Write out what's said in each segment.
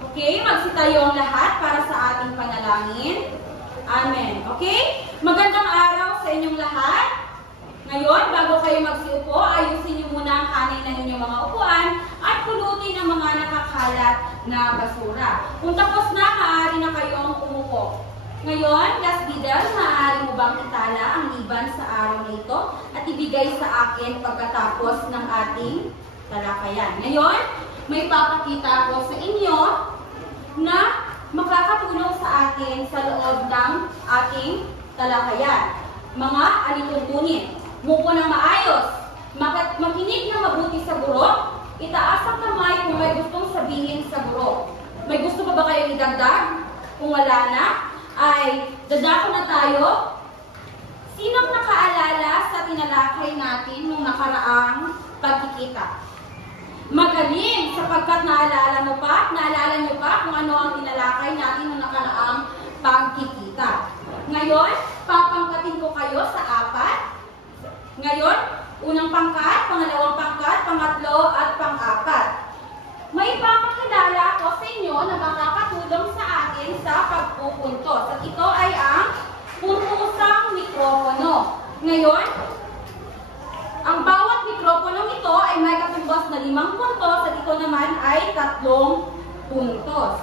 Okay, magsitayo ang lahat para sa ating panalangin. Amen. Okay? Magandang araw sa inyong lahat. Ngayon, bago kayo magsiupo, ayusin niyo muna ang kanin ng inyong mga upuan at pulutin ang mga nakakalat na basura. Kung tapos na, maaari na kayong umupo. Ngayon, Class Leader, maaari mo bang itala ang liban sa araw na ito at ibigay sa akin pagkatapos ng ating talakayan. Ngayon, may papakita ako sa inyo na makakatulong sa atin sa loob ng ating talakayan. Mga alituntunin. Mupo ng maayos. Makinig na mabuti sa guro. Itaas ang kamay kung may gustong sabihin sa guro. May gusto pa ba kayong idagdag? Kung wala na, ay dadako na tayo. Sinong nakaalala sa tinalakay natin nung nakaraang pagkikita? Magaling, sapagkat naalala niyo pa kung ano ang tinalakay natin nung nakaraang pagkikita. Ngayon, papangkatin ko kayo sa 4. Ngayon, unang pangkat, pangalawang pangkat, pangatlo at pang-4. May papakilala ako sa inyo na makakatulong sa atin sa pagpupuntos. At ito ay ang puntusang mikropono. Ngayon, ang bawat mikroponong ito ay may katumbas na 5 puntos at ito naman ay 3 puntos.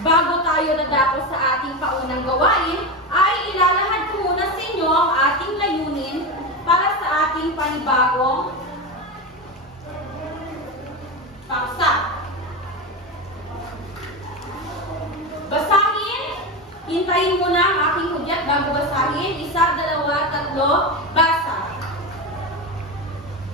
Bago tayo dadako sa ating paunang gawain, ay ilalahad ko muna sa inyo ang ating layunin para sa ating panibagong paksa. Basahin. Hintayin muna ang aking hudyat bago basahin. 1, 2, 3, basa.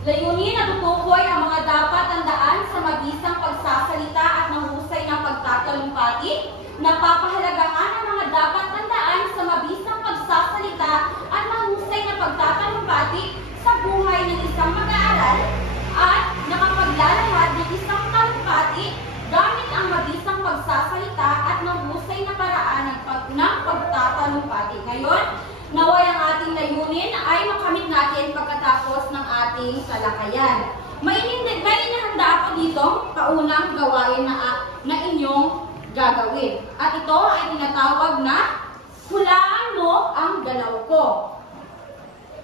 Layunin na tutukoy ang mga dapat tandaan sa mabisang pagsasalita at mahusay ng pagtatalumpati. Napapahalagahan ang mga dapat tandaan sa mabisang pagsasalita at mahusay na pagtatalumpati sa buhay ng isang mag-aaral at nakapaglalahad ng isang talumpati gamit ang mabisang pagsasalita at mahusay na paraan ng pagtatalumpati. Ngayon, naway ang ating layunin ay makamit natin pagkatapos ng ating talakayan. May inihanda ako dito paunang gawain na inyong gagawin. At ito ay tinatawag na hulaan mo ang galaw ko.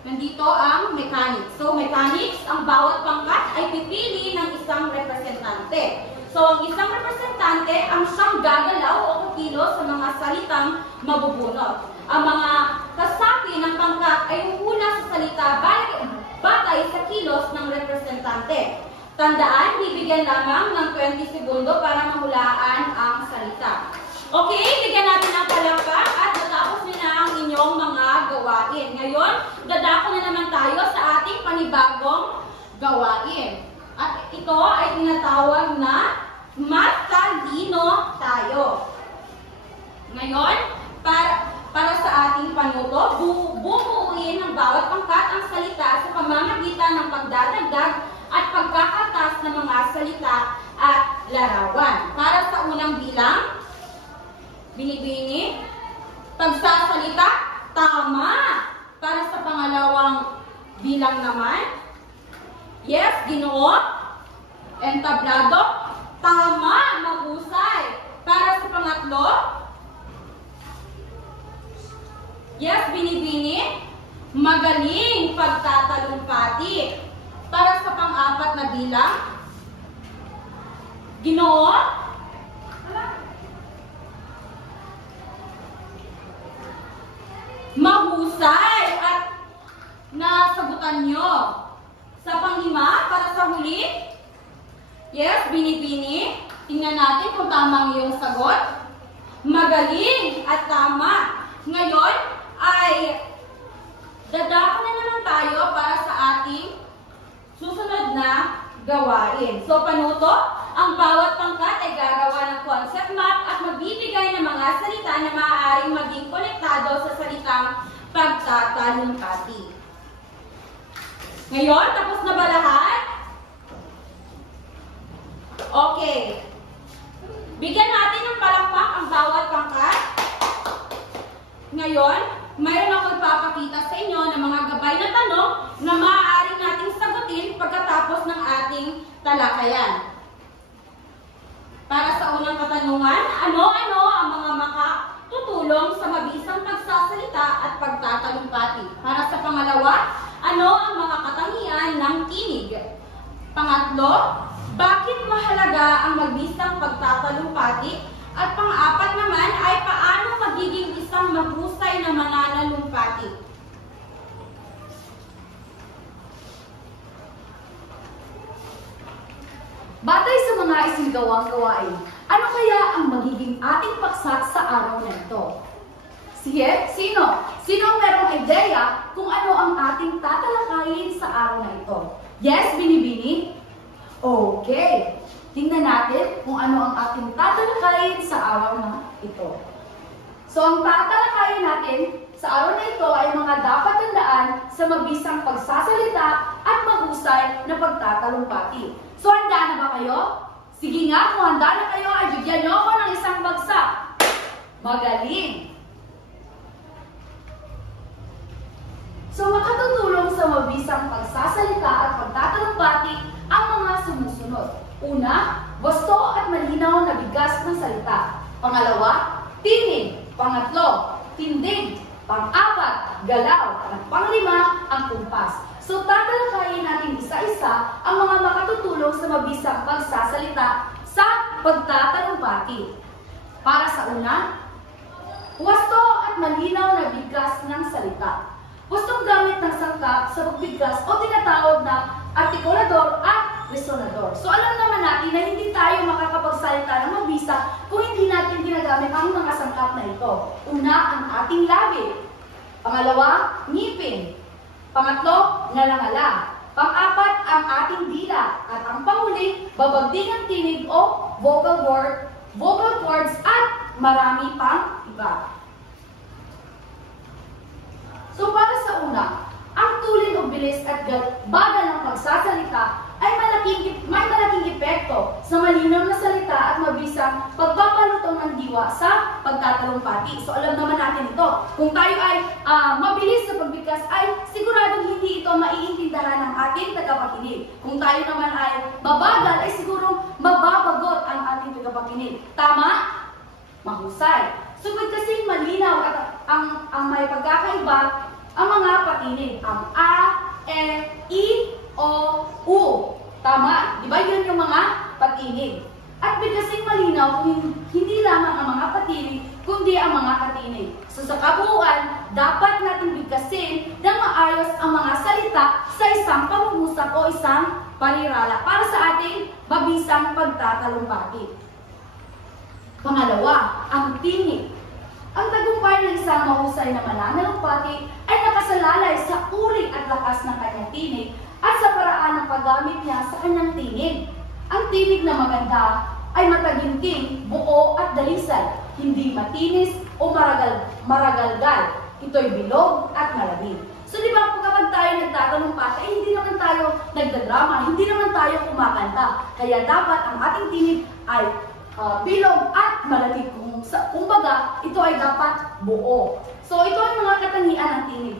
Nandito ang mechanics. So, mechanics, ang bawat pangkat ay pipili ng isang representante. So, ang isang representante ang siyang gagalaw o kukilo sa mga salitang mabubunot. Ang mga kasapi ng pangkat ay uhula sa salita batay sa kilos ng representante. Tandaan, bibigyan lamang ng 20 segundo para mahulaan ang salita. Okay, bigyan natin ang palakpak at natapos na ang inyong mga gawain. Ngayon, dadako na naman tayo sa ating panibagong gawain. At ito ay tinatawag na matalino tayo. Ngayon, para sa ating panuto, bubuuin ng bawat pangkat ang salita sa pamamagitan ng pagdadagdag at pagkakatas ng mga salita at larawan. Para sa unang bilang, binibini, pagsasalita, tama. Para sa pangalawang bilang naman, yes, Ginoo, entablado, tama, mahusay. Para sa pangatlo, yes, binibini, magaling, pagtatalumpati. Para sa pang-4 na bilang, Ginoo, mahusay at nasagutan nyo. Sa pang-5, para sa huli, yes, binibini, tingnan natin kung tama ang iyong sagot. Magaling at tama. Ngayon ay dadako na naman tayo para sa ating susunod na gawain. So, panuto, ang bawat pangkat ay gagawa ng concept map at magbibigay ng mga salita na maaaring maging konektado sa salitang pagtatalumpati. Ngayon, tapos na ba lahat? Okay. Bigyan natin ng palakpak ang bawat pangkat. Ngayon, mayroon akong ipapakita sa inyo ng mga gabay na tanong na maaari nating sagutin pagkatapos ng ating talakayan. Para sa unang katanungan, ano-ano ang mga makatutulong sa mabisang pagsasalita at pagtatalumpati? Para sa pangalawa, ano ang mga katangian ng tinig? Pangatlo, bakit mahalaga ang mabisang pagtatalumpati? At pang-apat naman ay paano magiging isang mahusay na mananalumpati? Batay sa mga isinggawang gawain, ano kaya ang magiging ating paksa sa araw na ito? Sige, sino? Sino ang merong ideya kung ano ang ating tatalakayin sa araw na ito? Yes, Binibini? Okay. Tingnan natin kung ano ang ating tatalakayin sa araw na ito. So, ang tatalakayin natin sa araw na ito ay mga dapat tandaan sa mabisang pagsasalita at mahusay na pagtatalumpati. So, handa na ba kayo? Sige nga, kung handa na kayo, ay bigyan niyo ako ng isang bagsak. Magaling! So, makatutulong sa mabisang pagsasalita at pagtatalumpati ang mga sumusunod. Una, gusto at malinaw na bigas ng salita. Pangalawa, tinig. Pangatlo, tindig. Pang-apat, galaw. At panglima, ang kumpas. So, tatalakayin natin isa-isa ang mga makatutulong sa mabisang pagsasalita sa pagtatalumpati. Para sa una, wasto at malinaw na bigkas ng salita. Wastong gamit ng sangkap sa pagbigkas o tinatawag na artikulador at resonador. So, alam naman natin na hindi tayo makakapagsalita ng mabisa kung hindi natin ginagamit ang mga sangkap na ito. Una, ang ating labi. Pangalawa, ngipin. Pangatlo, ngalangala. Pang-apat, ang ating dila. At ang panghuli, babagding ang tinig o vocal cords at marami pang iba. So para sa una, ang tulin o bilis at bagal ng pagsasalita ay may malaking epekto sa malinaw na salita at mabisang pagpapalutong ng diwa sa pagtatalumpati. So alam naman natin ito. Kung tayo ay mabilis sa pagbigkas ay siguradong hindi ito maiintindihan ng ating tagapakinig. Kung tayo naman ay mabagal ay sigurong mababagot ang ating tagapakinig. Tama? Mahusay. Sugod kasing malinaw at ang may pagkakaiba ang mga patinig. Ang A, E, I, O, U. Tama? Di ba yun yung mga patinig? At biglasing malinaw kung hindi lamang ang mga patinig, kundi ang mga katinig. So sa kabuuan, dapat natin bigkasin ng maayos ang mga salita sa isang pangungusap o isang parirala para sa ating mabisang pagtatalumpati. Pangalawa, ang tinig. Ang tagumpay ng isang mahusay na mananalumpati ay nakasalalay sa uri at lakas ng kanyang tinig at sa paraan ng paggamit niya sa kanyang tinig. Ang tinig na maganda ay mataginting, buo at dalisay, hindi matinis o maragalgal. Ito'y bilog at malamig. So di ba kapag tayo nagtatalumpati, ay hindi naman tayo nagdadrama, hindi naman tayo kumakanta. Kaya dapat ang ating tinig ay bilog at malamig. Kumbaga, ito ay dapat buo. So, ito ay mga katangian ng tinig.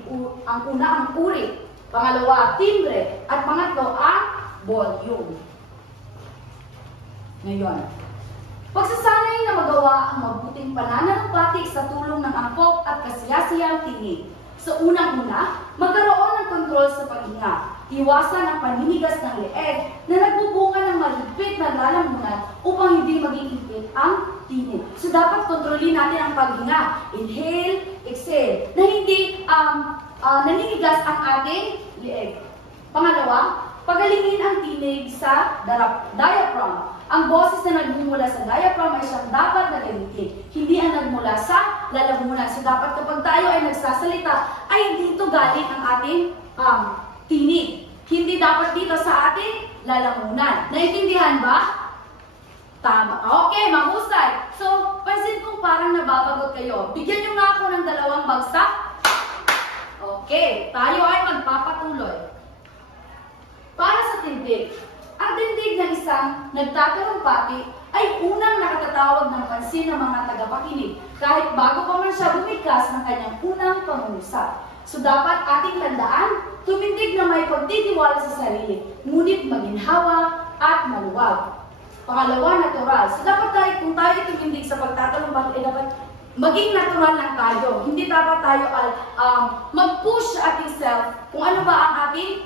Ang una, ang uri. Pangalawa, timbre. At pangatlo, ang volume. Ngayon, pagsasanay na magawa ang mabuting pananalumpati sa tulong ng angkop at kasiyasiyang tinig. So, unang-una, magkaroon ng kontrol sa paghinga. Iwasan ang paninigas ng leeg na nagbubunga ng malipit na lalamunan upang hindi maging impit ang tinig. So, dapat kontrolin natin ang paghinga. Inhale, exhale. Na hindi naninigas ang ating leeg. Pangalawa, pagalingin ang tinig sa diaphragm. Ang boses na nagmumula sa diaphragm ay siyang dapat na gamitin, hindi ang nagmula sa lalamunan. So dapat kapag tayo ay nagsasalita, ay dito galing ang ating tinig. Hindi dapat dito sa ating lalamunan. Naintindihan ba? Tama. Okay, mahusay. So, pansin kong parang nababagot kayo. Bigyan niyo nga ako ng 2 bagsak. Okay, tayo ay magpapatuloy. Para sa tindig. Ang tindig ng isang nagtatalumpati ay unang nakatatawag ng pansin ng mga tagapakinig kahit bago pa man siya bumigkas ng kanyang unang pangungusap. So dapat ating tandaan, tumindig na may pagtitiwala sa sarili, ngunit maginhawa at maluwag. Pangalawa, natural. So dapat tayo, kung tayo tumindig sa pagtatalumpati, ay dapat maging natural lang tayo. Hindi dapat tayo mag-push sa ating self kung ano ba ang ating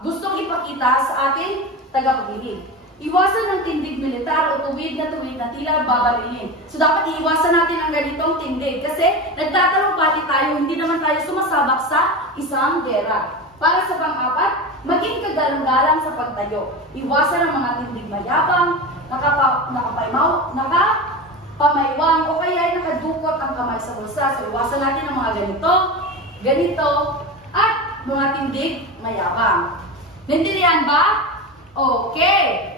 gustong ipakita sa ating tagapag-ibig. Iwasan ng tindig militar o tuwid na tila babarilin. So dapat iiwasan natin ang ganitong tindig kasi nagtatalumpati tayo, hindi naman tayo sumasabak sa isang gera. Para sa pang-apat, maging kagalang-galang sa pagtayo. Iwasan ang mga tindig mayabang, nakapamaywang o kaya ay nakadukot ang kamay sa bulsa. So iwasan natin ang mga ganito, at mga tindig mayabang. Naintindihan ba? Okay.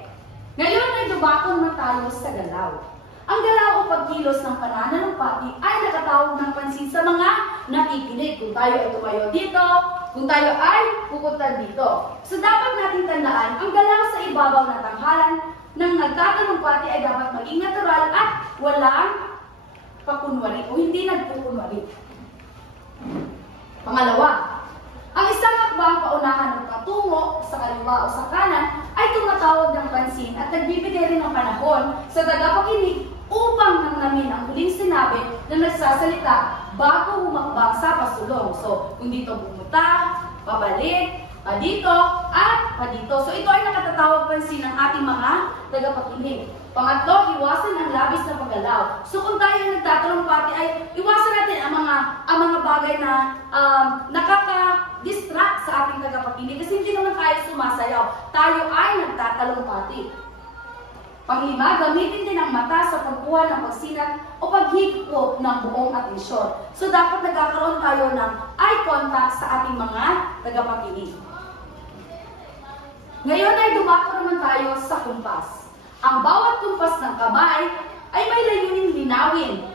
Ngayon ay dumakon na tayo sa galaw. Ang galaw o pagkilos ng pananalumpati ay nakatawag ng pansin sa mga nakikinig. Kung tayo ay tumayo dito, kung tayo ay pupunta dito. So dapat natin tandaan, ang galaw sa ibabaw na tanghalan ng nagtatalumpati ay dapat maging natural at walang pakunwari o hindi nagpukunwari. Pangalawa, ang isang hakbang paunahan ng patungo sa kaliwa o sa kanan ay tumatawag ng pansin at nagbibigay rin ng panahon sa tagapakinig upang nangnamin ang huling sinabi na nagsasalita bago humakbang sa pasulong. So, kung dito bumunta, pabalik, dito, at dito. So, ito ay nakatatawag pansin ng ating mga tagapakinig. Pangatlo, iwasan ang labis na paggalaw. So, kung tayo nagtatalumpati ay iwasan natin ang mga bagay na nakaka-distract sa ating tagapakinig kasi hindi naman tayo sumasayaw. Tayo ay nagtatalumpati. Panglima, gamitin din ang mata sa pagkuha ng pagsinat o paghigpot ng buong atensyon. So, dapat nagkakaroon tayo ng eye contact sa ating mga tagapakinig. Ngayon ay dumako naman tayo sa kumpas. Ang bawat kumpas ng kamay ay may layuning linawin,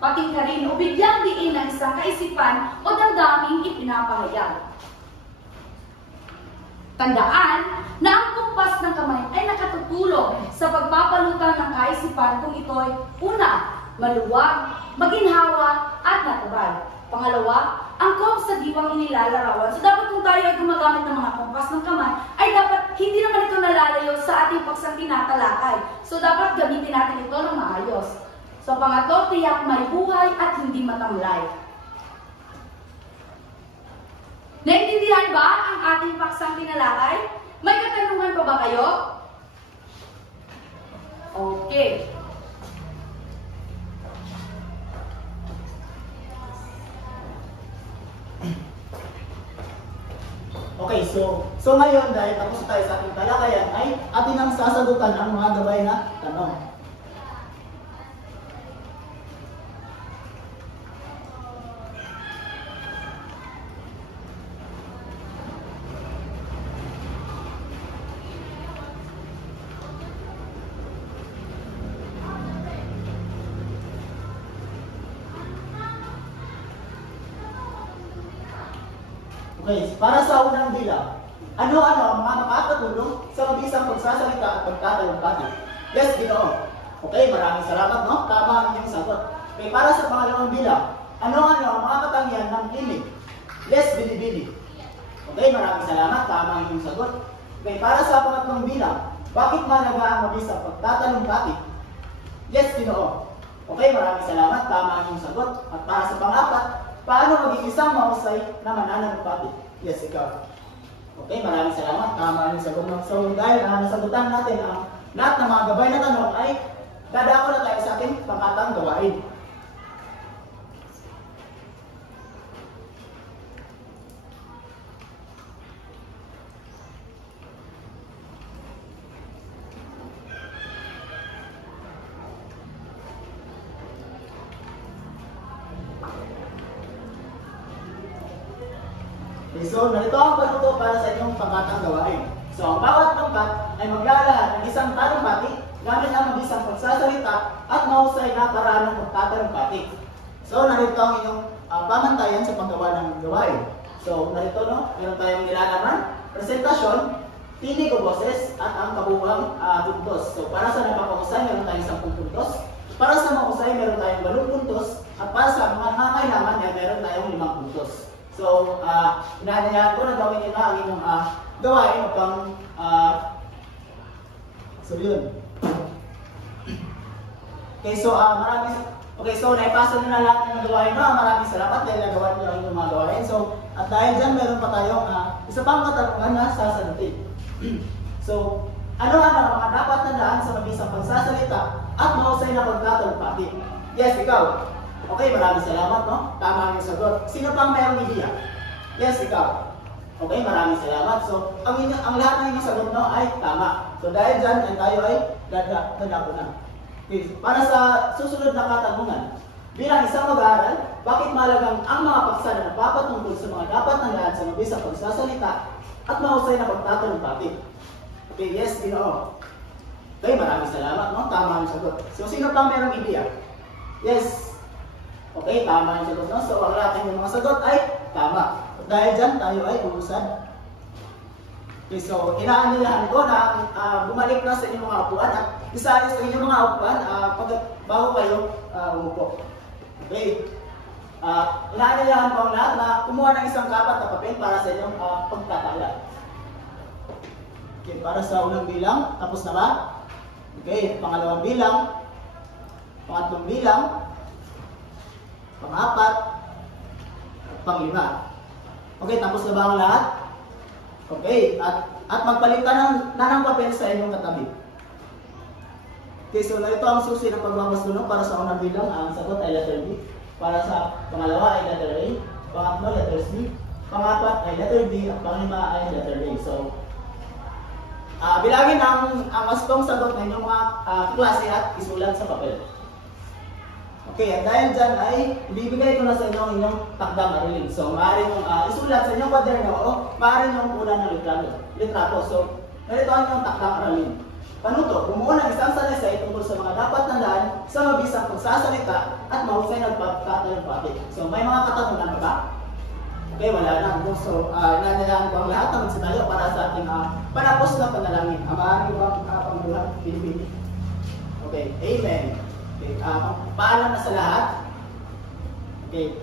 patingkarin o bigyang diin ng isang kaisipan o damdaming ipinapahayag. Tandaan na ang kumpas ng kamay ay nakatutulong sa pagpapalutang ng kaisipan kung ito'y una, maluwag, maginhawa at natural. Pangalawa, angkop sa diwang inilalarawan. So dapat kung tayo ay gumagamit ng mga kumpas ng kamay, ay dapat hindi naman ito nalalayo sa ating paksang tinatalakay. So dapat gamitin natin ito ng maayos. So pangatlo, tiyak may buhay at hindi matamlay. Naintindihan ba ang ating paksang tinalakay? May katanungan pa ba kayo? Okay. Okay, so ngayon dahil tapos tayo sa ating talakayan ay atin ang sasagutan ang mga gabay na tanong. Okay, para sa unang bilang, ano-ano ang mga makakatulong sa mabisang pagsasalita at pagtatalumpati? Yes, Ginoo. Okay, maraming salamat, no? Tama ang inyong sagot. Okay, para sa pangalawang bilang, ano-ano ang mga katangian ng kilig? Yes, Bini-bini. Okay, maraming salamat. Tama ang inyong sagot. Okay, para sa pangatlong bilang, bakit mahalaga ang mabisang pagtatalumpati? Yes, Ginoo. Okay, maraming salamat. Tama ang inyong sagot. At para sa pang-apat, paano maging isang mahusay na mananalumpati? Yes, ikaw. Okay, maraming salamat. Tama ang sagot. So, dahil nasagutan natin ang lahat ng mga gabay na tanong ay dadako na tayo sa ating pangkatang gawain. Okay, so, narito ang panuto para sa inyong pangkatang gawain. So, ang bawat pangkat ay maglalahat ng isang talumpati gamit ang mabisang pagsasalita at mahusay na paraan ng pagtatalumpati. So, narito ang inyong pamantayan sa paggawa ng gawain. So, narito, no? Meron tayong nilalaman, presentasyon, tinig o boses, at ang kabuuang puntos. So, para sa napapahusay, meron tayong 10 puntos. Para sa mahusay, meron tayong 8 puntos. At para sa mga nangangailangan, meron tayong 5 puntos. So, inaanyayahan ko na gawin nyo na ang inyong gawain upang so yun. Okay, so naipasa nyo na lahat ng gawain mo. Maraming salamat dahil nagawa nyo ang inyong mga gawain. So, at dahil dyan, meron pa tayong isa pang katanungan na sasagutin. So, ano ang mga dapat tandaan sa mabisang pagsasalita at mahusay na pagtatalumpati? Yes, ikaw. Okay, maraming salamat, no? Tama ang sagot. Sino pang mayroong ideya? Yes, ikaw. Okay, maraming salamat. So, ang lahat ng inyong sagot, no, ay tama. So, dahil dyan, tayo ay dadako na. Okay, para sa susunod na katanungan, bilang isang mag-aaral, bakit mahalagang ang mga paksa na napapatungkol sa mga dapat tandaan sa mabisang pagsasalita at mahusay na pagtatalumpati? Okay, yes, Ginoo. Okay, maraming salamat, no? Tama ang sagot. So, sino pang mayroong ideya? Yes. Okay, tama ang sagot, no? So, ang lahat ng mga sagot ay tama. At dahil dyan, tayo ay uusad. Okay, so, inaanilahan ko na bumalik na sa inyong mga upuan at isayos sa inyong mga upuan bago kayo umupo. Okay. Inaanilahan ko ang lahat na kumuha ng isang kapat na papel para sa inyong pagtatala. Okay, para sa unang bilang, tapos na ba? Okay, pangalawang bilang, pangatlong bilang, pang-apat, at pang-lima. Okay, tapos na ba ang lahat? Okay, at magpalitan ng papel sa inyong katabi. Okay, so ito ang susi ng pagmamasunod para sa unang bilang. Ang sagot ay letter B. Para sa pangalawa ay letter A, pangatlo letter C, pangapat ay letter B, at panglima ay letter A. So, bilangin ang wastong sagot ng inyong mga klase at isulat sa papel. Okay, at dahil dyan ay ibibigay ko na sa inyo ang inyong takdang aralin. So, maaari nyo isulat sa inyong kwaderno o maaari nyo una ng litrato. So, ganito ang inyong takdang aralin. Panuto, bumuo ng isang salaysay tungkol sa mga dapat tandaan sa mabisang pagsasalita at mahusay na pagtatalumpati. So, may mga katanungan ba? Okay, wala na. So, nanyayahan ko ang lahat ng magsitayo para sa ating panapos na panalangin. Amahan ko ang pangbuhat, Pilipini. Okay, amen. Okay, paalam na sa lahat. Okay.